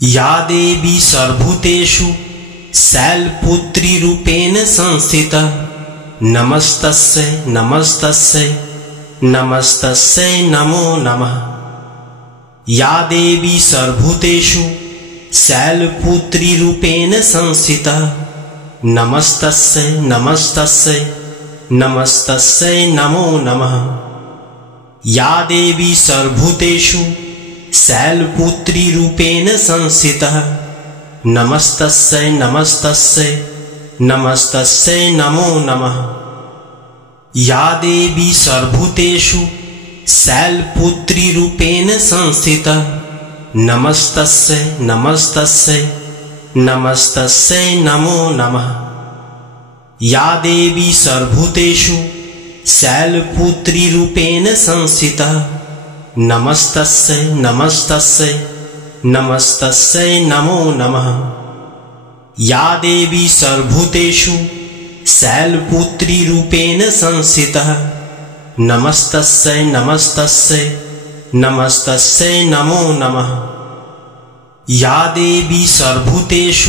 या देवी सर्वभूतेषु शैलपुत्री रूपेण संस्थिता नमस्तस्यै नमस्तस्यै नमस्तस्यै नमो नमः। या देवी सर्वभूतेषु शैलपुत्री रूपेण संस्थिता नमस्तस्यै नमस्तस्यै नमस्तस्यै नमो नमः। या देवी सर्वभूतेषु शैलपुत्री रूपेण संस्थिता नमस्तस्यै नमस्तस्यै नमस्तस्यै नमो नमः। या देवी सर्वभूतेषु शैलपुत्री रूपेण संस्थिता नमस्तस्यै नमस्तस्यै नमस्तस्यै नमो नमः। या देवी सर्वभूतेषु शैलपुत्री रूपेण संस्थिता नमस्तस्यै नमस्तस्यै नमस्तस्यै नमो नमः। या देवी सर्वभूतेषु शैलपुत्री रूपेण संस्थिता नमस्तस्यै नमस्तस्यै नमस्तस्यै नमो नमः। या देवी सर्वभूतेषु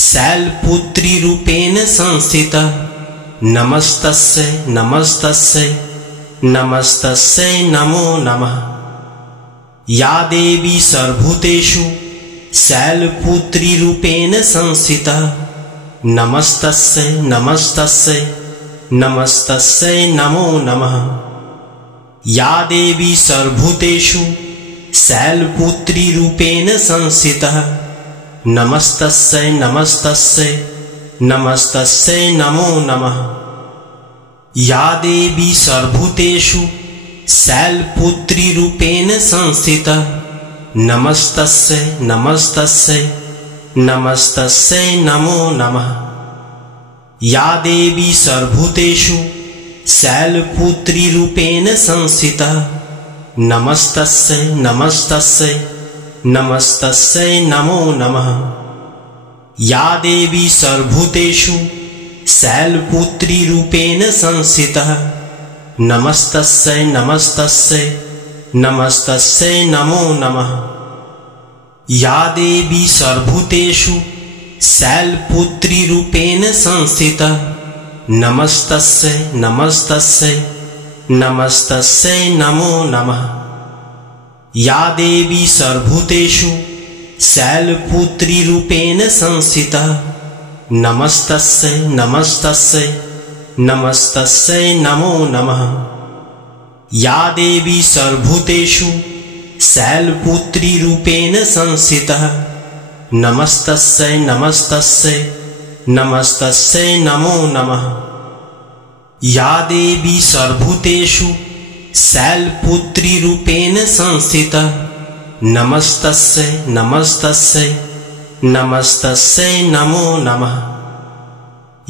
शैलपुत्री रूपेण संस्थिता नमस्तस्यै नमस्तस्यै नमस्तस्यै नमो नमः। या देवी सर्वभूतेषु शैलपुत्री रूपेण संस्थिता नमस्तस्यै नमस्तस्यै नमस्तस्यै नमो नमः। या देवी सर्वभूतेषु शैलपुत्री रूपेण संस्थिता नमस्तस्यै नमस्तस्यै नमस्तस्यै नमो नमः। या देवी सर्वभूतेषु शैलपुत्री रूपेण संस्थिता नमस्तस्यै नमस्तस्यै नमस्तस्यै नमो नमः। या देवी सर्वभूतेषु शैलपुत्री रूपेण संस्थिता नमस्तस्यै नमस्तस्यै नमस्तस्यै नमो नमः। या देवी सर्वभूतेषु शैलपुत्री रूपेण संस्थिता नमस्तस्यै नमस्तस्यै नमस्तस्यै नमो नमः। या देवी सर्वभूतेषु शैलपुत्री रूपेण संस्थिता नमस्तस्यै नमस्तस्यै नमस्तस्यै नमो नमः। या देवी सर्वभूतेषु शैलपुत्री रूपेण संस्थिता नमस्तस्यै नमस्तस्यै नमस्तस्यै नमो नमः। या देवी सर्वभूतेषु शैलपुत्री रूपेण संस्थिता नमस्तस्यै नमस्तस्यै नमस्तस्यै नमो नमः। या देवी सर्वभूतेषु शैलपुत्री रूपेण संस्थिता नमस्तस्यै नमस्तस्यै नमस्तस्यै नमो नमः।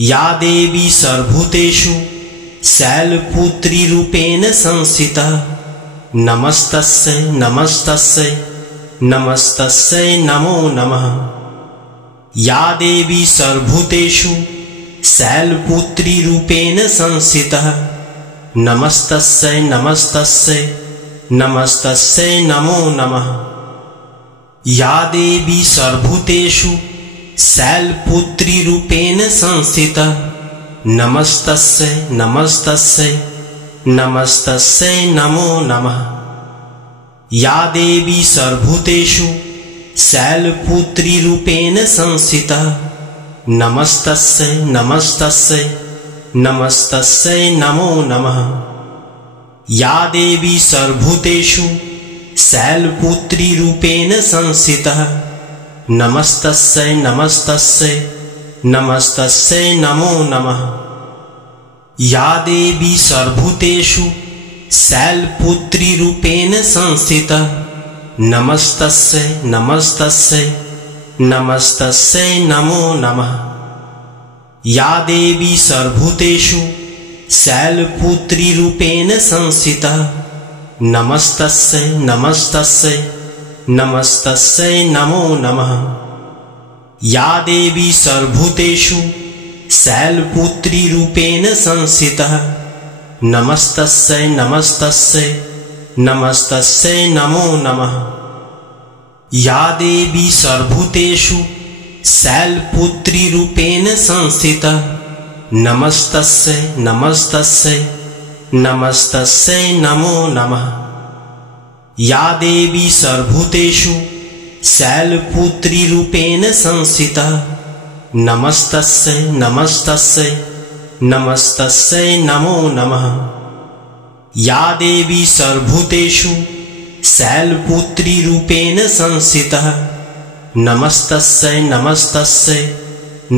या देवी सर्वभूतेषु शैलपुत्री रूपेण संस्थिता नमस्तस्यै नमस्तस्यै नमस्तस्यै नमो नमः। या देवी सर्वभूतेषु शैलपुत्री रूपेण संस्थिता नमस्तस्यै नमस्तस्यै नमस्तस्यै नमो नमः। या देवी सर्वभूतेषु शैलपुत्री रूपेण संस्थिता नमस्तस्यै नमस्तस्यै नमस्तस्यै नमो नमः। या देवी सर्वभूतेषु शैलपुत्री रूपेण संस्थिता नमस्तस्यै नमस्तस्यै नमस्तस्यै नमो नमः। या देवी सर्वभूतेषु शैलपुत्री रूपेण संस्थिता नमस्तस्यै नमस्तस्यै नमस्तस्यै नमो नमः। या देवी सर्वभूतेषु शैलपुत्री रूपेण संस्थिता नमस्तस्यै नमस्तस्यै नमस्तस्यै नमो नमः। या देवी सर्वभूतेषु शैलपुत्री रूपेण संस्थिता नमस्तस्यै नमस्तस्यै नमस्तस्यै नमो नमः। या देवी सर्वभूतेषु शैलपुत्री रूपेण संस्थिता नमस्तस्यै नमस्तस्यै नमस्तस्यै नमो नमः। या देवी सर्वभूतेषु शैलपुत्रीरूपेण संस्थिता नमस्तस्यै नमस्तस्यै नमस्तस्यै नमो नमः। या देवी सर्वभूतेषु शैलपुत्रीरूपेण संस्थिता नमस्तस्यै नमस्तस्यै नमस्तस्यै नमो नमः। या देवी सर्वभूतेषु शैलपुत्रीरूपेण संस्थिता नमस्तस्यै नमस्तस्यै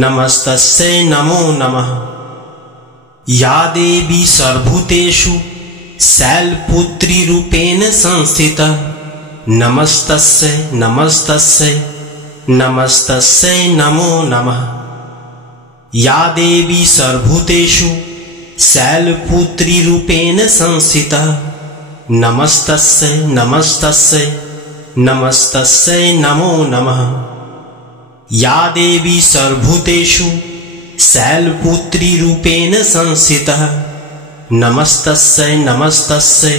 नमस्तस्यै नमो नमः। या देवी सर्वभूतेषु शैलपुत्रीरूपेण संस्थिता नमस्तस्यै नमस्तस्यै नमस्तस्यै नमो नमः। या देवी सर्वभूतेषु शैलपुत्रीरूपेण संस्थिता नमस्तस्यै नमस्तस्यै नमस्तस्यै नमो नमः। या देवी सर्वभूतेषु शैलपुत्रीरूपेण संस्थिता नमस्तस्यै नमस्तस्यै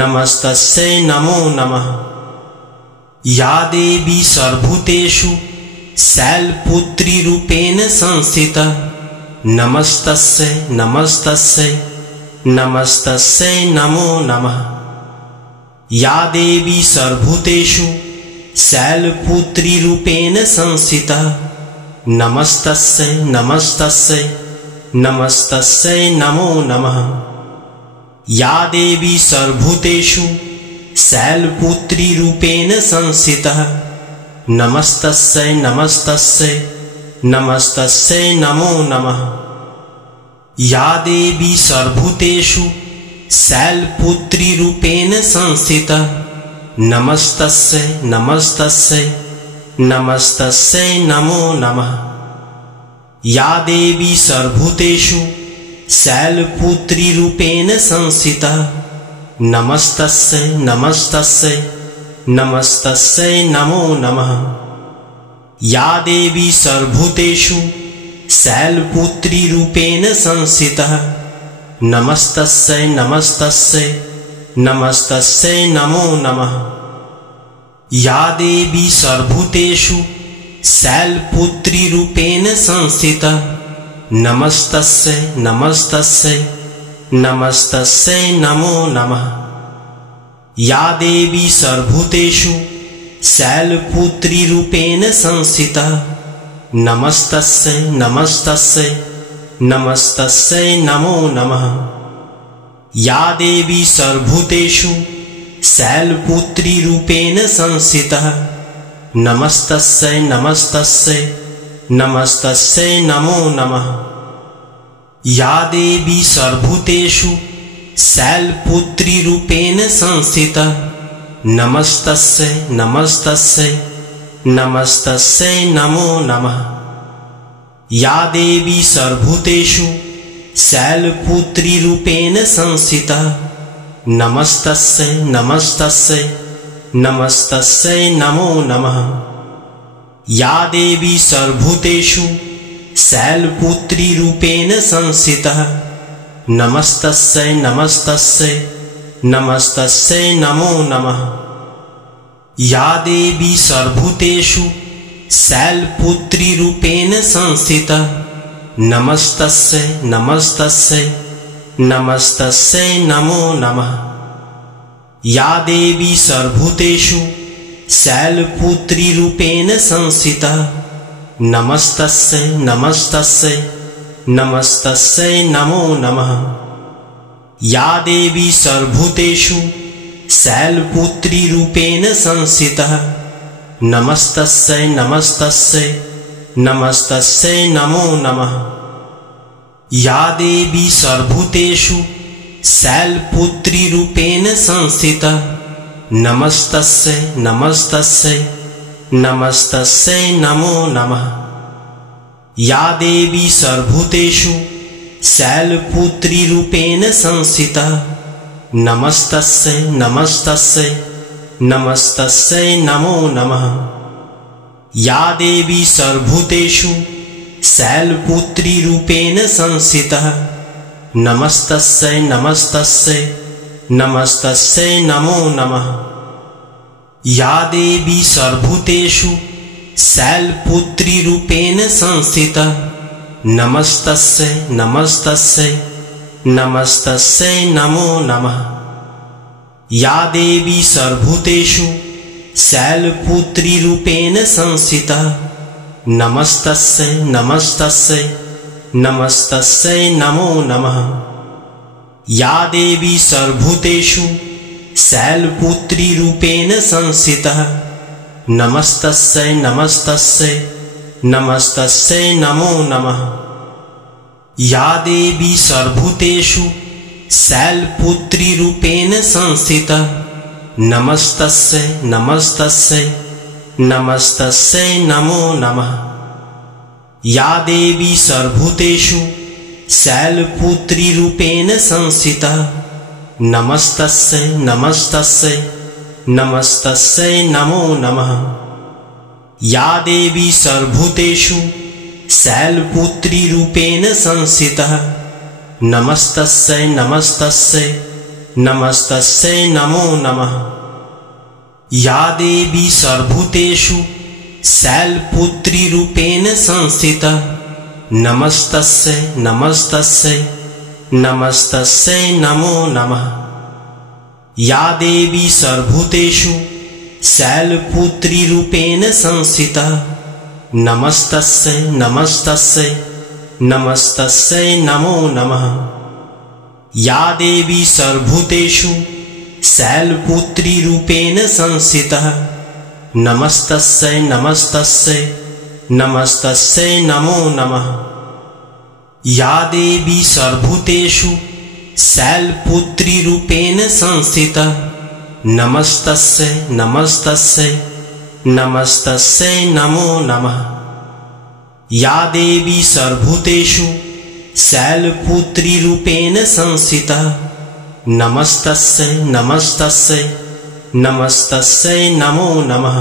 नमस्तस्यै नमो नमः। या देवी सर्वभूतेषु शैलपुत्रीरूपेण संस्थिता नमस्तस्यै नमस्तस्यै नमस्तस्यै नमो नमः। या देवी सर्वभूतेषु शैलपुत्रीरूपेण संस्थिता नमस्तस्यै नमस्तस्यै नमस्तस्यै नमो नमः। या देवी सर्वभूतेषु शैलपुत्रीरूपेण संस्थिता नमस्तस्यै नमस्तस्यै नमस्तस्यै नमो नमः। या देवी सर्वभूतेषु शैलपुत्रीरूपेण संस्थिता नमस्तस्यै नमस्तस्यै नमस्तस्यै नमो नमः। या देवी सर्वभूतेषु शैलपुत्रीरूपेण संस्थिता नमस्तस्यै नमस्तस्यै नमस्तस्यै नमो नमः। या देवी सर्वभूतेषु शैलपुत्रीरूपेण संस्थिता नमस्तस्यै नमस्तस्यै नमस्तस्यै नमो नमः। या देवी सर्वभूतेषु शैलपुत्रीरूपेण संस्थिता नमस्तस्यै नमस्तस्यै नमस्तस्यै नमो नमः। या देवी सर्वभूतेषु शैलपुत्रीरूपेण संस्थिता नमस्तस्यै नमस्तस्यै नमस्तस्यै नमो नमः। या देवी सर्वभूतेषु शैलपुत्रीरूपेण संस्थिता नमस्तस्यै नमस्तस्यै नमस्तस्यै नमो नमः। या देवी सर्वभूतेषु शैलपुत्रीरूपेण संस्थिता नमस्तस्यै नमस्तस्यै नमस्तस्यै नमो नमः। या देवी सर्वभूतेषु शैलपुत्रीरूपेण संस्थिता नमस्तस्यै नमस्तस्यै नमस्तस्यै नमो नमः। या देवी सर्वभूतेषु शैलपुत्रीरूपेण संस्थिता नमस्तस्यै नमस्तस्यै नमस्तस्यै नमो नमः। या देवी सर्वभूतेषु शैलपुत्रीरूपेण संस्थिता नमस्तस्यै नमस्तस्यै नमस्तस्यै नमो नमः। या देवी सर्वभूतेषु शैलपुत्रीरूपेण संस्थिता नमस्तस्यै नमस्तस्यै नमस्तस्यै नमो नमः। या देवी सर्वभूतेषु शैलपुत्रीरूपेण संस्थिता नमस्तस्यै नमस्तस्यै नमस्तस्यै नमो नमः। या देवी सर्वभूतेषु शैलपुत्रीरूपेण संस्थिता नमस्तस्यै नमस्तस्यै नमस्तस्यै नमो नमः। या देवी सर्वभूतेषु शैलपुत्रीरूपेण संस्थिता नमस्तस्यै नमस्तस्यै नमस्तस्यै नमो नमः। या देवी सर्वभूतेषु शैलपुत्रीरूपेण संस्थिता नमस्तस्यै नमस्तस्यै नमस्तस्यै नमो नमः। या देवी सर्वभूतेषु शैलपुत्री रूपेण संस्थिता नमस्तस्यै नमस्तस्यै नमस्तस्यै नमो नमः। या देवी सर्वभूतेषु शैलपुत्री रूपेण संस्थिता नमस्तस्यै नमस्तस्यै नमस्तस्यै नमो नमः। या देवी सर्वभूतेषु शैलपुत्री रूपेण संस्थिता नमस्तस्यै नमस्तस्यै नमस्तस्यै नमो नमः। या देवी सर्वभूतेषु शैलपुत्री रूपेण संस्थिता नमस्तस्यै नमस्तस्यै नमस्तस्यै नमो नमः। या देवी सर्वभूतेषु शैलपुत्री रूपेण संस्थिता नमस्तस्यै नमस्तस्यै नमस्तस्यै नमो नमः। या देवी सर्वभूतेषु शैलपुत्री रूपेण संस्थिता नमस्तस्यै नमस्तस्यै नमस्तस्यै नमो नमः। या देवी सर्वभूतेषु शैलपुत्री रूपेण संस्थिता नमस्तस्यै नमस्तस्यै नमस्तस्यै नमो नमः। या देवी सर्वभूतेषु शैलपुत्री रूपेण संस्थिता नमस्तस्यै नमस्तस्यै नमस्तस्यै नमो नमः। या देवी सर्वभूतेषु शैलपुत्री रूपेण संस्थिता नमस्तस्यै नमस्तस्यै नमस्तस्यै नमो नमः। या देवी सर्वभूतेषु शैलपुत्री रूपेण संस्थिता नमस्तस्यै नमस्तस्यै नमस्तस्यै नमो नमः। या देवी सर्वभूतेषु शैलपुत्री रूपेण संस्थिता नमस्तस्यै नमस्तस्यै नमस्तस्यै नमो नमः।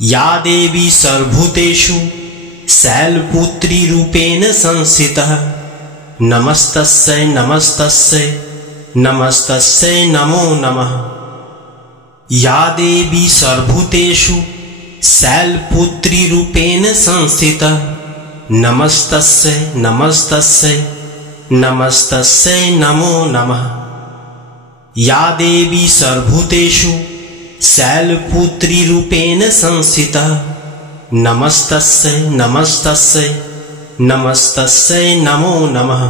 या देवी सर्वभूतेषु शैलपुत्री रूपेण संस्थिता नमस्तस्यै नमस्तस्यै नमस्तस्यै नमो नमः। या देवी सर्वभूतेषु शैलपुत्री रूपेण संस्थिता नमस्तस्यै नमस्तस्यै नमस्तस्यै नमो नमः। या देवी सर्वभूतेषु शैलपुत्री रूपेण संस्थिता नमस्तस्यै नमस्तस्यै नमस्तस्यै नमो नमः।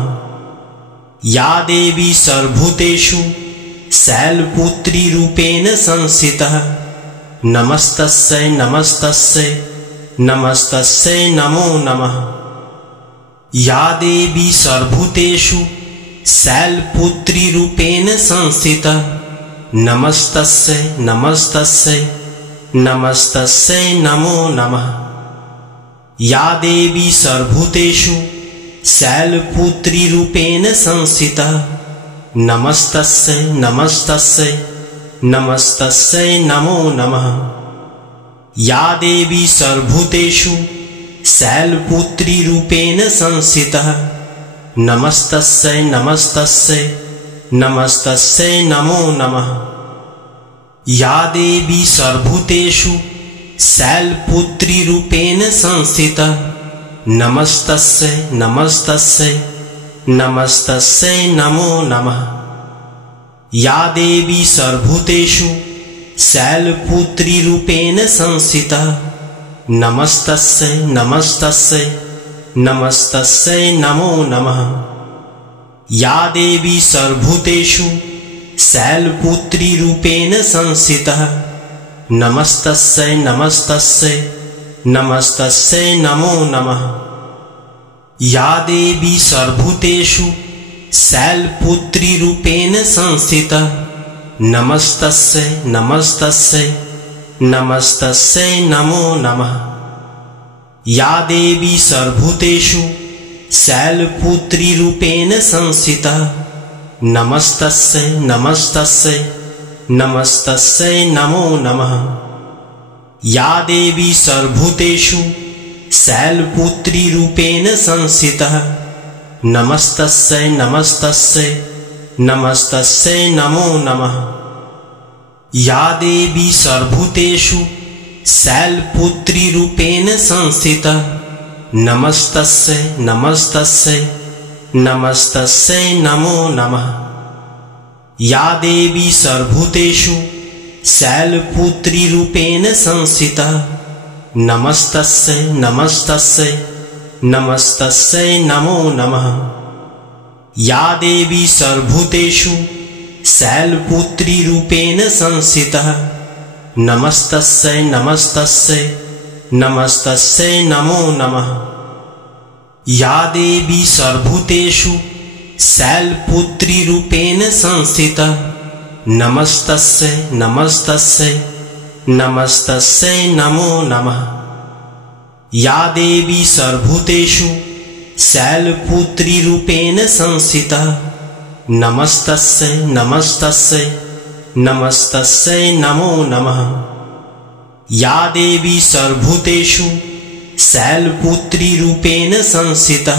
या देवी सर्वभूतेषु शैलपुत्री रूपेण संस्थिता नमस्तस्यै नमस्तस्यै नमस्तस्यै नमो नमः। या देवी सर्वभूतेषु शैलपुत्री रूपेण संस्थिता नमस्तस्यै नमस्तस्यै नमस्तस्यै नमो नमः। या देवी सर्वभूतेषु शैलपुत्री रूपेण संस्थिता नमस्तस्यै नमस्तस्यै नमस्तस्यै नमो नमः। या देवी सर्वभूतेषु शैलपुत्री रूपेण संस्थिता नमस्तस्यै नमस्तस्यै नमस्तस्यै नमो नमः। या देवी सर्वभूतेषु शैलपुत्री रूपेण संस्थिता नमस्तस्यै नमस्तस्यै नमस्तस्यै नमो नमः। या देवी सर्वभूतेषु शैलपुत्री रूपेण संस्थिता नमस्तस्यै नमस्तस्यै नमस्तस्यै नमो नमः। या देवी सर्वभूतेषु शैलपुत्री रूपेण संस्थिता नमस्तस्यै नमस्तस्यै नमस्तस्यै नमो नमः। या देवी सर्वभूतेषु शैलपुत्री रूपेण संस्थिता नमस्तस्यै नमस्तस्यै नमस्तस्यै नमो नमः। या देवी सर्वभूतेषु शैलपुत्री रूपेण संस्थिता नमस्तस्यै नमस्तस्यै नमस्तस्यै नमो नमः। या देवी सर्वभूतेषु शैलपुत्री रूपेण संस्थिता नमस्तस्यै नमस्तस्यै नमस्तस्यै नमो नमः। या देवी सर्वभूतेषु शैलपुत्रीरूपेण संस्थिता नमस्तस्यै नमस्तस्यै नमस्तस्यै नमो नमः। या देवी सर्वभूतेषु शैलपुत्रीरूपेण संस्थिता नमस्तस्यै नमस्तस्यै नमस्तस्यै नमो नमः। या देवी सर्वभूतेषु शैलपुत्रीरूपेण संस्थिता नमस्तस्यै नमस्तस्यै नमस्तस्यै नमो नमः। या देवी सर्वभूतेषु शैलपुत्रीरूपेण संस्थिता नमस्तस्यै नमस्तस्यै नमस्तस्यै नमो नमः। या देवी सर्वभूतेषु शैलपुत्रीरूपेण संस्थिता नमस्तस्यै नमस्तस्यै नमस्तस्यै नमो नमः। या देवी सर्वभूतेषु शैलपुत्रीरूपेण संस्थिता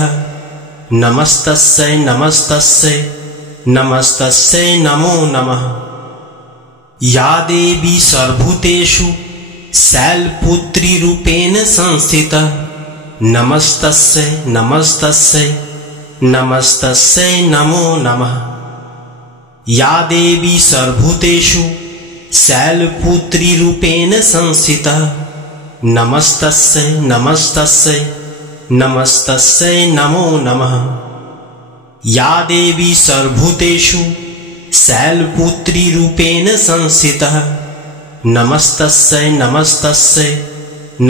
नमस्तस्यै नमस्तस्यै नमस्तस्यै नमो नमः। या देवी सर्वभूतेषु शैलपुत्रीरूपेण संस्थिता नमस्तस्यै नमस्तस्यै नमस्तस्यै नमो नमः। या देवी सर्वभूतेषु शैलपुत्रीरूपेण संस्थिता नमस्तस्यै नमस्तस्यै नमस्तस्यै नमो नमः। या देवी सर्वभूतेषु शैलपुत्रीरूपेण संस्थिता नमस्तस्यै नमस्तस्यै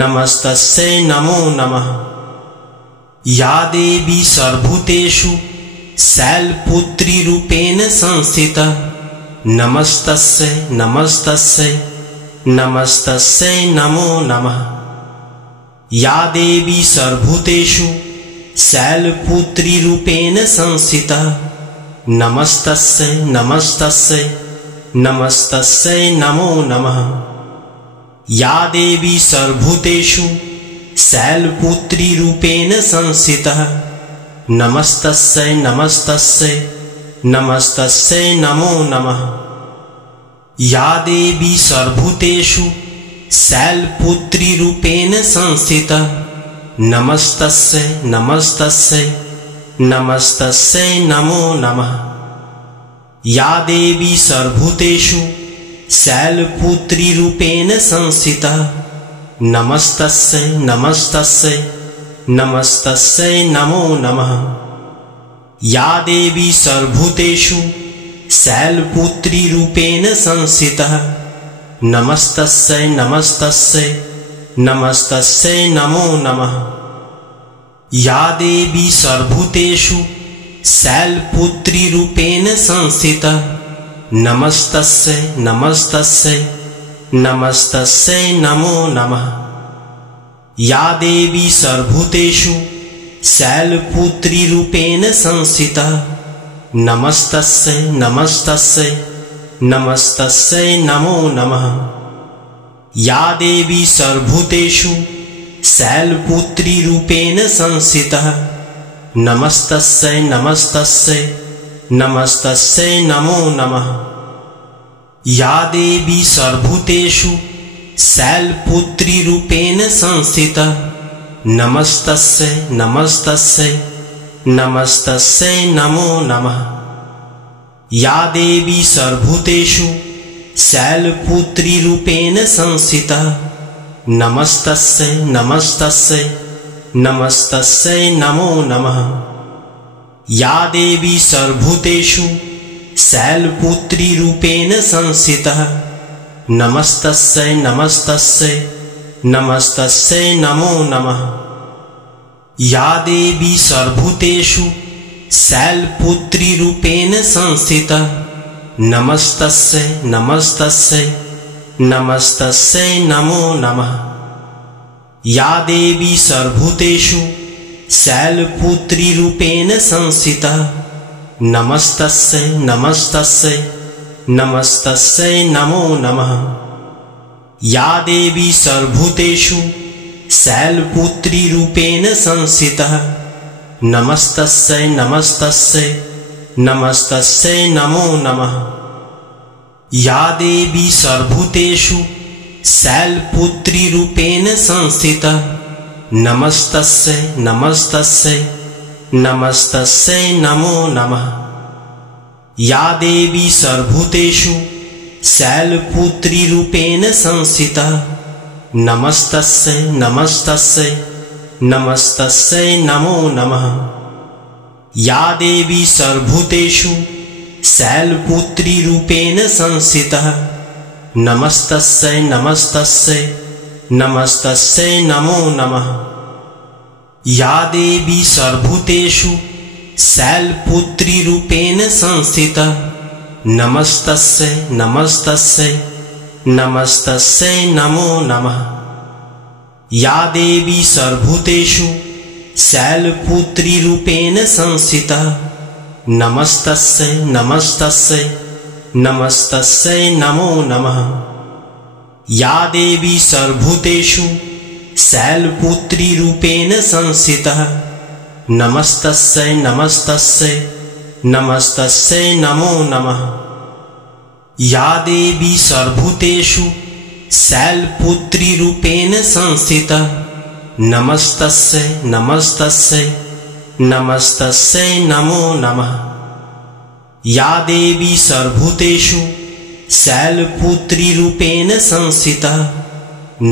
नमस्तस्यै नमो नमः। या देवी सर्वभूतेषु शैलपुत्रीरूपेण संस्थिता नमस्तस्यै नमस्तस्यै नमस्तस्यै नमो नमः। या देवी सर्वभूतेषु शैलपुत्रीरूपेण संस्थिता नमस्तस्यै नमस्तस्यै नमस्तस्यै नमो नमः। या देवी सर्वभूतेषु शैलपुत्रीरूपेण संस्थिता नमस्तस्यै नमस्तस्यै नमस्तस्यै नमो नमः। या देवी सर्वभूतेषु शैलपुत्रीरूपेण संस्थिता नमस्तस्यै नमस्तस्यै नमस्तस्यै नमो नमः। या देवी सर्वभूतेषु शैलपुत्रीरूपेण संस्थिता नमस्तस्यै नमस्तस्यै नमस्तस्यै नमो नमः। या देवी सर्वभूतेषु शैलपुत्रीरूपेण संस्थिता नमस्तस्यै नमस्तस्यै नमस्तस्यै नमो नमः। या देवी सर्वभूतेषु शैलपुत्रीरूपेण संस्थिता नमस्तस्यै नमस्तस्यै नमस्तस्यै नमो नमः। या देवी सर्वभूतेषु शैलपुत्रीरूपेण संस्थिता नमस्तस्यै नमस्तस्यै नमस्तस्यै नमो नमः। या देवी सर्वभूतेषु शैलपुत्रीरूपेण संस्थिता नमस्तस्यै नमस्तस्यै नमस्तस्यै नमो नमः। या देवी सर्वभूतेषु शैलपुत्रीरूपेण संस्थिता नमस्तस्यै नमस्तस्यै नमस्तस्यै नमो नमः। या देवी सर्वभूतेषु शैलपुत्रीरूपेण संस्थिता नमस्तस्यै नमस्तस्यै नमस्तस्यै नमो नमः। या देवी सर्वभूतेषु शैलपुत्रीरूपेण संस्थिता नमस्तस्यै नमस्तस्यै नमस्तस्यै नमो नमः। या देवी सर्वभूतेषु शैलपुत्रीरूपेण संस्थिता नमस्तस्यै नमस्तस्यै नमस्तस्यै नमो नमः। या देवी सर्वभूतेषु शैलपुत्रीरूपेण संस्थिता नमस्तस्यै नमस्तस्यै नमस्तस्यै नमो नमः। या देवी सर्वभूतेषु शैलपुत्रीरूपेण संस्थिता नमस्तस्यै नमस्तस्यै नमस्तस्यै नमो नमः। या देवी सर्वभूतेषु शैलपुत्रीरूपेण संस्थिता नमस्तस्यै नमस्तस्यै नमस्तस्यै नमो नमः। या देवी सर्वभूतेषु शैलपुत्रीरूपेण संस्थिता नमस्तस्यै नमस्तस्यै नमस्तस्यै नमो नमः। या देवी सर्वभूतेषु शैलपुत्रीरूपेण संस्थिता नमस्तस्यै नमस्तस्यै नमस्तस्यै नमो नमः। या देवी सर्वभूतेषु शैलपुत्रीरूपेण संस्थिता नमस्तस्यै नमस्तस्यै नमस्तस्यै नमो नमः। या देवी सर्वभूतेषु शैलपुत्रीरूपेण संस्थिता नमस्तस्यै नमस्तस्यै नमस्तस्यै नमो नमः। या देवी सर्वभूतेषु शैलपुत्रीरूपेण संस्थिता नमस्तस्यै नमस्तस्यै नमस्तस्यै नमो नमः। या देवी सर्वभूतेषु शैलपुत्रीरूपेण संस्थिता नमस्तस्यै नमस्तस्यै नमस्तस्यै नमो नमः। या देवी सर्वभूतेषु शैलपुत्रीरूपेण संस्थिता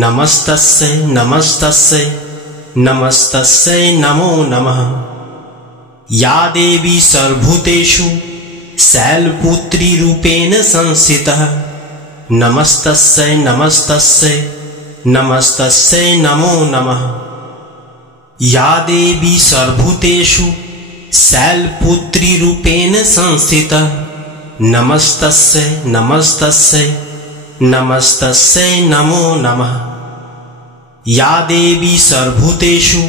नमस्तस्यै नमस्तस्यै नमस्तस्यै नमो नमः। या देवी सर्वभूतेषु शैलपुत्रीरूपेण संस्थिता नमस्तस्यै नमस्तस्यै नमस्तस्यै नमो नमः। या देवी सर्वभूतेषु शैलपुत्रीरूपेण संस्थिता नमस्तस्यै नमस्तस्यै नमस्तस्यै नमो नमः। या देवी सर्वभूतेषु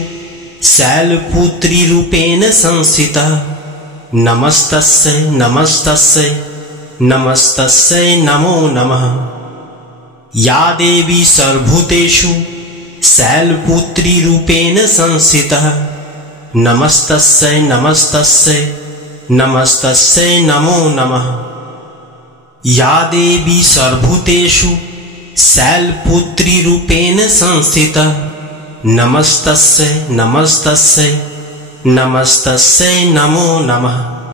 शैलपुत्रीरूपेण संस्थिता नमस्तस्यै नमस्तस्यै नमस्तस्यै नमो नमः। या देवी सर्वभूतेषु शैलपुत्रीरूपेण संस्थिता नमस्तस्यै नमस्तस्यै नमस्तस्यै नमो नमः। या देवी सर्वभूतेषु शैलपुत्रीरूपेण संस्थिता नमस्तस्यै नमस्तस्यै नमस्तस्यै नमो नमः।